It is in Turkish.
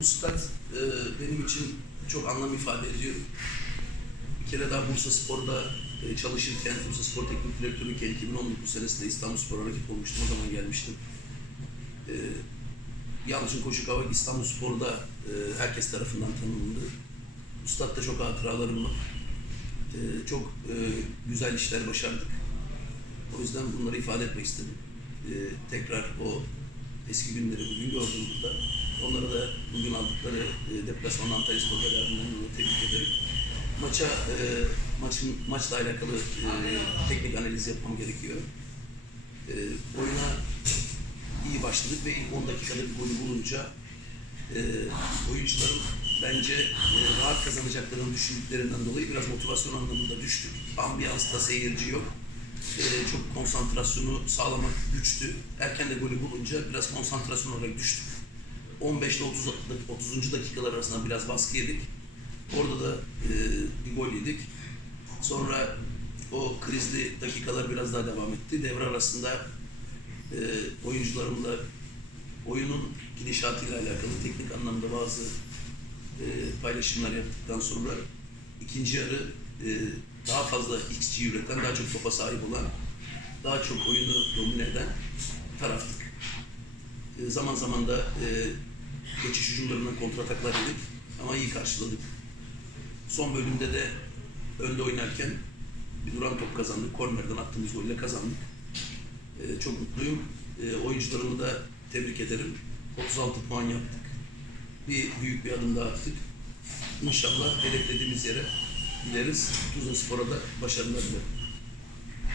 Bu stat e, benim için çok anlam ifade ediyor. Bir kere daha Bursa Spor'da e, çalışırken, Bursa Spor Teknik Direktörüyken 2019 senesinde İstanbul Spor'a rakip olmuştum. O zaman gelmiştim. E, Yalçın Koşu Kavak İstanbul Spor'da e, herkes tarafından tanındı. Bu statta çok hatıralarım var. E, çok e, güzel işler başardık. O yüzden bunları ifade etmek istedim. E, tekrar o eski günleri bugün gördüm burada. Onlara da bugün aldıkları e, deplasman Antalya Spor beraberliğinden tebrik ederim. Maça, e, maçın maçla alakalı e, teknik analiz yapmam gerekiyor. E, oyuna iyi başladık ve ilk 10 dakikada bir golü bulunca e, oyuncuların bence e, rahat kazanacaklarını düşündüklerinden dolayı biraz motivasyon anlamında düştük. Ambiyansta seyirci yok. E, çok konsantrasyonu sağlamak güçtü. Erken de golü bulunca biraz konsantrasyon olarak düştük. 15 ile 30, 30. dakikalar arasında biraz baskı yedik. Orada da e, bir gol yedik. Sonra o krizli dakikalar biraz daha devam etti. Devre arasında e, oyuncularımla oyunun gidişatıyla alakalı teknik anlamda bazı e, paylaşımlar yaptıktan sonra ikinci yarı e, daha fazla XG üreten, daha çok topa sahip olan, daha çok oyunu domine eden taraftık. E, zaman zaman da e, geçiş hücumlarından kontrataklar yedik ama iyi karşıladık. Son bölümde de önde oynarken bir duran top kazandık. Kornerden attığımız golle kazandık. E, çok mutluyum. E, oyuncularımı da tebrik ederim. 36 puan yaptık. Bir büyük bir adım daha attık. İnşallah hedeflediğimiz yere gideriz. Tuzla Spor'a da başarılar dilerim.